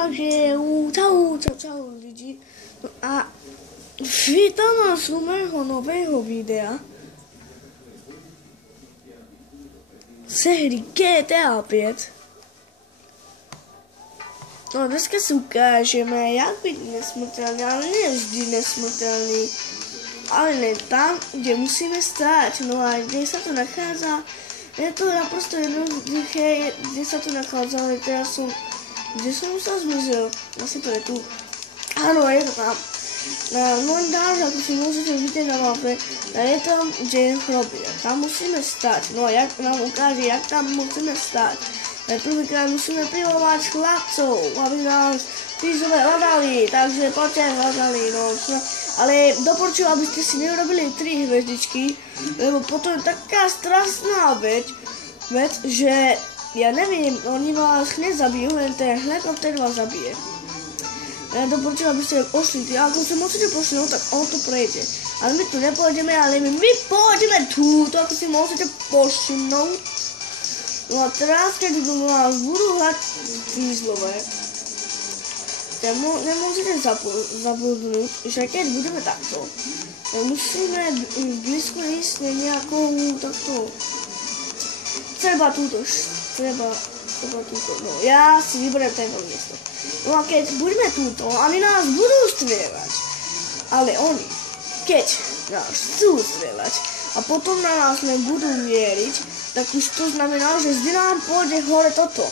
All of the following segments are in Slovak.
takže čau lidi. No a vítam vás u mého nového videa z hry GTA 5. No dneska si ukážeme, jak byť nesmrteľný, ale nie vždy nesmrteľný. Ale ne tam, kde musíme stáť. No a kde sa to nachádza? Je to naprosto jednoduché, kde sa to nachádza, ale teraz som... Kde som sa zmizel? Asi to je tu. Áno, je to tam. Na montáž, ako si môžete vidieť na mape, je tam Jane Hroby. Tam musíme stať. No a jak nám ukáže, jak tam musíme stať. Prvýkrát musíme privolať chlapcov, aby nás tí sme hľadali. Takže poďte hľadali, no. Ale doporučujem, aby ste si neurobili 3 hviezdičky, lebo potom je taká strašná vec, že ja neviem, oni vás nezabijú, len ten helikopter vás zabije. Ja doporučujem, aby ste pošli, ako si môžete pošliť, tak on to prejde. Ale my tu nepôjdeme, ale my pôjdeme túto, ako si môžete pošliť. No a teraz, keď vás budú hrať výzlové, nemôžete zabudnúť, že keď budeme takto, musíme blízko ísť nejakou takto, treba túto, no ja si vyberiem tento miesto. No a keď budeme túto, oni nás budú strieľať, ale oni, keď nás chcú strieľať a potom na nás nebudú mieriť, tak už to znamená, že vždy nám pôjde hore toto.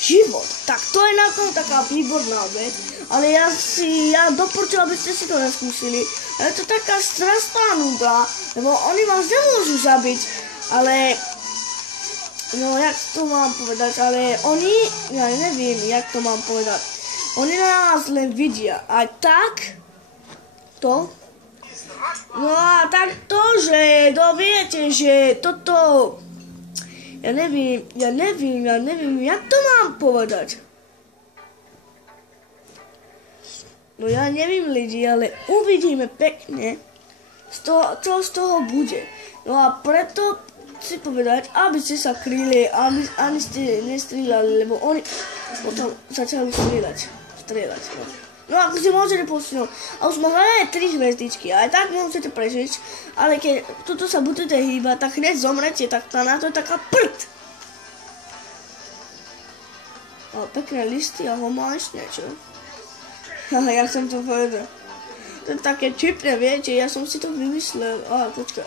Život. Tak to je na tom taká výborná vec, ale ja doporučujem, aby ste si to neskúsili. Je to taká strašná nuda, lebo oni vás nemôžu zabiť, ale... No, jak to mám povedať, ale oni... Ja neviem, jak to mám povedať. Oni na nás len vidia. A tak... To... No a tak to, že doviete, že toto... Ja neviem, jak to mám povedať. No ja neviem lidi, ale uvidíme pekne, čo z toho bude. No a preto si povedať, aby ste sa kryli, ani ste nestrieľali, lebo oni potom začali strieľať. No ako si môžete posunúť. A už máme 3 hviezdičky, aj tak môžete prežiť, ale keď tuto sa budete hýbať, tak hneď zomrete, tak na to je taká prd. A pekné listy a homáčne, čo? Haha, ja som to povedal. To je také čipné, viete, ja som si to vymyslel. Á, počkaj.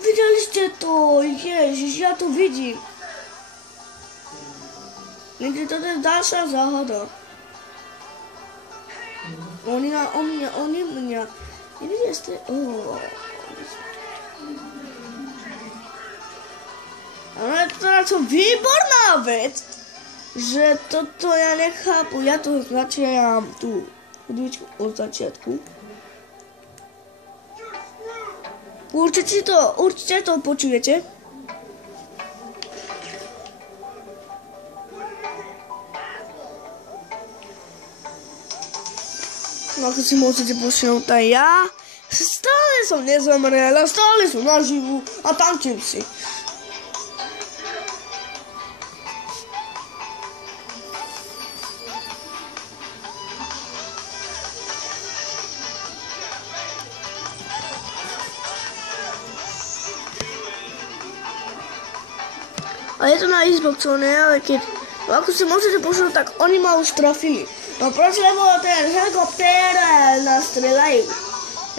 Videli ste to? Ježiš, ja to vidím. Niekde toto je ďalšia záhada. Oni mňa. Nevideli ste? Ale to je to výborná vec, že toto ja nechápu. Ja to začínam tú hudbičku od začiatku. Určite to počujete. No ako si môžete počuť, aj ja stále som nezomrel a stále som naživu a tančím si. A je to na Xboxone, ale keď... No ako si môžete počuť, tak oni ma už trafili. No proč? Lebo ten helikoptér nás strieľajú.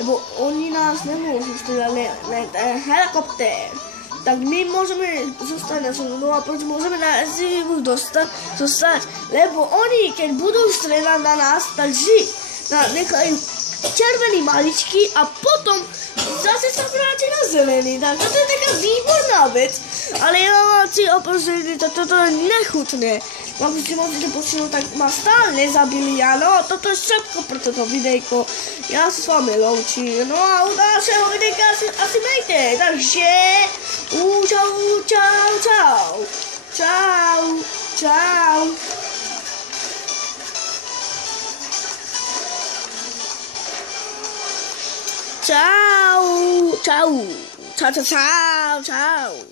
Lebo oni nás nemôžu strieľať, len ten helikoptér. Tak my môžeme zostať na zemi. No a proč môžeme na zimu zostať? Lebo oni, keď budú strieľať na nás, tak nechajú červený maličky a potom zase sa vráti na zelený. Tak toto je taká výborná vec. Ale ja vám si oprosím, toto je nechutné. Ako si môžete počuť, tak ma stále nezabili. Áno, toto je všetko pre toto videjko. Ja sa s vami loučím. No a u ďalšieho videjka asi majte. Takže, čau. Čau.